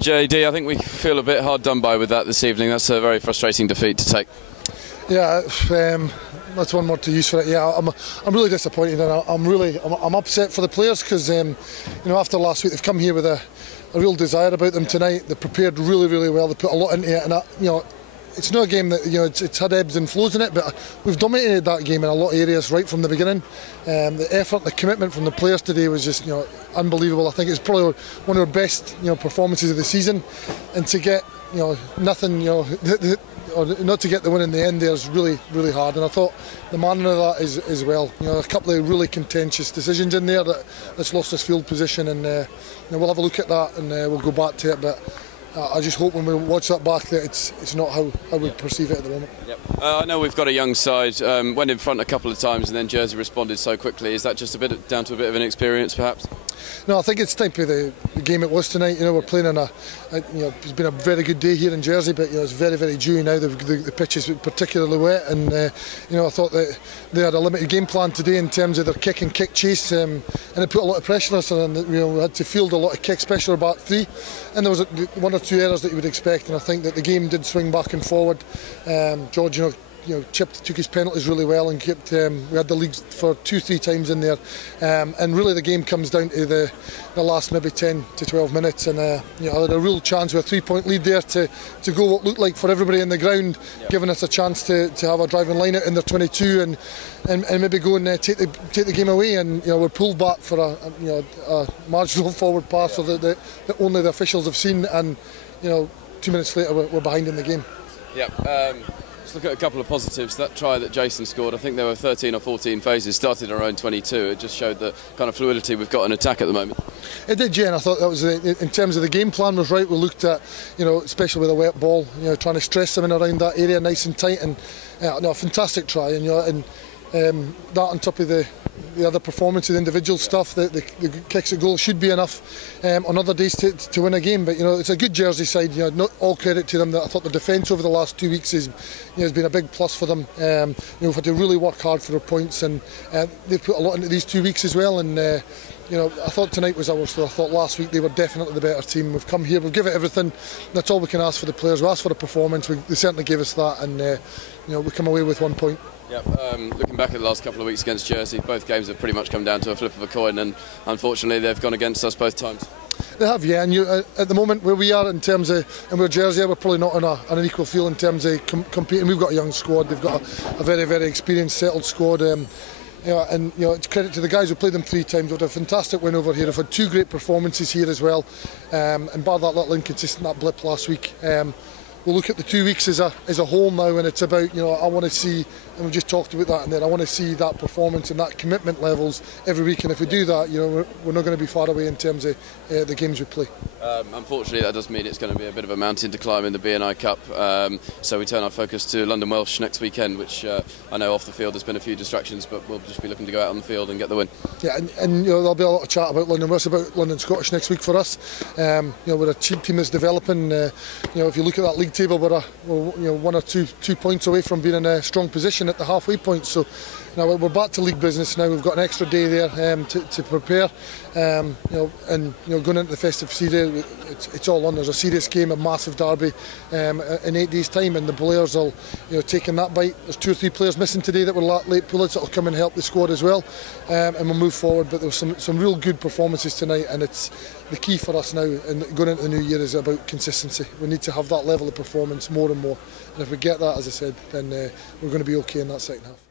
JD, I think we feel a bit hard done by with that this evening. That's a very frustrating defeat to take. Yeah, that's one word to use for it. Yeah, I'm really disappointed, and I'm upset for the players because after last week they've come here with a real desire about them tonight. They prepared really well. They put a lot into it, and it's not a game that it's had ebbs and flows in it, but we've dominated that game in a lot of areas right from the beginning. The effort, the commitment from the players today was just unbelievable. I think it's probably one of our best performances of the season, and to get nothing, or not to get the win in the end there is really hard. And I thought the manner of that is as well. A couple of really contentious decisions in there that's lost us field position, and we'll have a look at that and we'll go back to it. But I just hope when we watch that back that it's not how we perceive it at the moment. Yep. I know we've got a young side, went in front a couple of times and then Jersey responded so quickly. Is that just down to a bit of inexperience perhaps? No, I think it's type of the game it was tonight. We're playing on it's been a very good day here in Jersey, but it's very dewy now. The pitch is particularly wet, and I thought that they had a limited game plan today in terms of their kick and kick chase, and it put a lot of pressure on us. And we had to field a lot of kicks, especially our back three, and there was one or two errors that you would expect. And I think that the game did swing back and forward. George, took his penalties really well and kept. We had the league for 2-3 times in there, and really the game comes down to the last maybe 10 to 12 minutes, and I had a real chance with a 3-point lead there to go what looked like for everybody in the ground, giving us a chance to have a driving line out in their 22 and maybe go and take the game away, and we're pulled back for a marginal forward pass that only the officials have seen, and 2 minutes later we're behind in the game. Yeah. Let's look at a couple of positives. That try that Jason scored, I think there were 13 or 14 phases, started our own 22. It just showed the kind of fluidity we've got in attack at the moment. It did, yeah, and I thought that was, in terms of the game plan, was right. We looked at, especially with a wet ball, trying to stress them in around that area nice and tight, and a fantastic try, and that on top of the other performance, the individual stuff, the kicks at goal should be enough on other days to win a game. But it's a good Jersey side. Not all credit to them. I thought the defence over the last 2 weeks has been a big plus for them. We've had to really work hard for their points, and they've put a lot into these 2 weeks as well. And I thought tonight was ours. So I thought last week they were definitely the better team. We've come here, we've given it everything. That's all we can ask for the players. We asked for a performance. They certainly gave us that, and we come away with 1 point. Yeah, looking back at the last couple of weeks against Jersey, both games have pretty much come down to a flip of a coin, and unfortunately they've gone against us both times. They have, yeah, and at the moment where we are in terms of, and where Jersey are, we're probably not on an equal field in terms of competing. We've got a young squad, they've got a very experienced, settled squad. It's credit to the guys who played them 3 times. We've had a fantastic win over here. We've had 2 great performances here as well, and bar that little inconsistent, that blip last week. We'll look at the 2 weeks as a whole now, and it's about, I want to see, and we've just talked about that, and then I want to see that performance and that commitment levels every week, and if we do that, we're not going to be far away in terms of the games we play. Unfortunately, that does mean it's going to be a bit of a mountain to climb in the B&I Cup, so we turn our focus to London Welsh next weekend, which I know off the field there's been a few distractions, but we'll just be looking to go out on the field and get the win. Yeah, and there'll be a lot of chat about London Welsh, about London Scottish next week for us. We're a team that's developing. If you look at that league table, we're 1 or 2 points away from being in a strong position at the halfway point. So now we're back to league business now. We've got an extra day there to prepare. And going into the festive season, it's all on. There's a serious game, a massive derby in 8 days' time, and the players will taking that bite. There's 2 or 3 players missing today that were late pullers that will come and help the squad as well, and we'll move forward. But there was some real good performances tonight, and it's the key for us now and going into the new year is about consistency. We need to have that level of performance more and more, and if we get that, as I said, then we're going to be okay in that second half.